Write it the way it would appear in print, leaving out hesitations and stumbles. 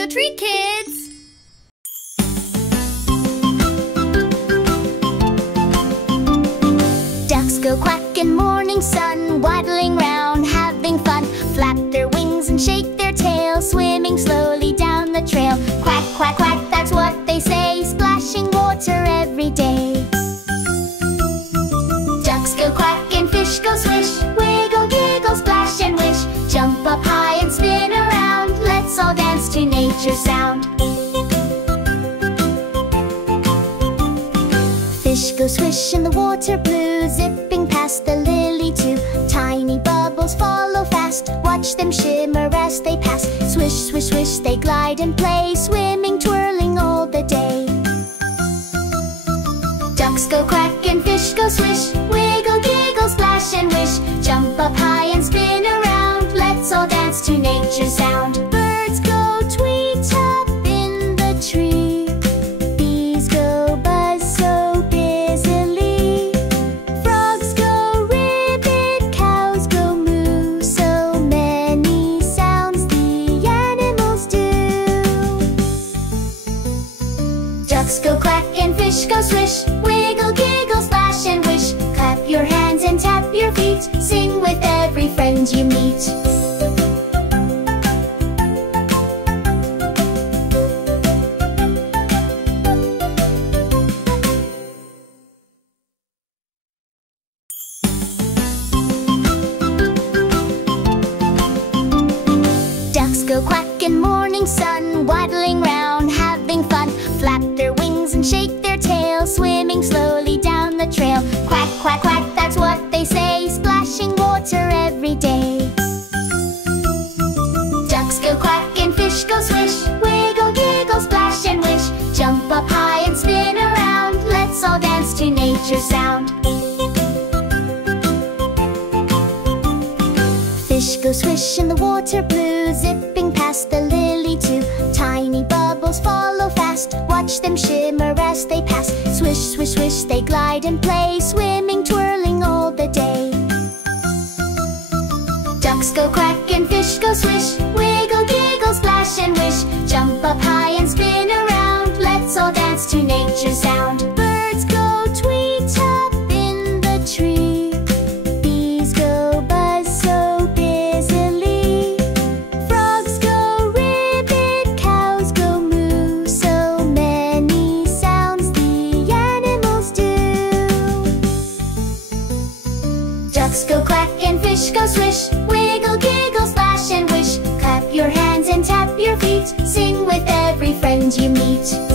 MangotreeKids! Ducks go quack in morning sun, waddling round, having fun. Flap their wings and shake their tails, swimming slowly down the trail. Quack, quack, quack, that's what they say, splashing water every day. Ducks go quack and fish go swish, wiggle, giggle, splash and wish. Jump up high and spin around, let's all dance to nature's sound. Fish go swish in the water blue, zipping past the lily too. Tiny bubbles follow fast, watch them shimmer as they pass. Swish, swish, swish, they glide and play, swimming, twirling all the day. Ducks go quack and fish go swish, wiggle, giggle, splash and wish. Jump up high and spin around, let's all dance to nature's sound. Birds go tweet up in the tree, bees go buzz so busily. Frogs go ribbit, cows go moo, so many sounds the animals do. Ducks go quack and fish go swish, wiggle, giggle, splash and wish. Clap your hands and tap your feet, sing with every friend you meet. Ducks go quack in morning sun, waddling round, having fun. Flap their wings and shake their tails, swimming slowly down the trail. Quack, quack, quack, that's what they say, splashing water every day. Ducks go quack and fish go swish, wiggle, giggle, splash and wish. Jump up high and spin around, let's all dance to nature's sound. Fish go swish in the water blue, zipping past the lily too. Tiny bubbles follow fast, watch them shimmer as they pass. Swish, swish, swish, they glide and play, swimming, twirling all the day. Ducks go quack and fish go swish, wiggle, giggle, splash and wish. Jump up high and spin around, let's all dance to nature's sound. Birds go tweet up in the tree, bees go buzz so busily. Frogs go ribbit, cows go moo, so many sounds the animals do. Ducks go quack and fish go swish, wiggle, giggle, splash and wish. Clap your hands and tap your feet, sing with every friend you meet.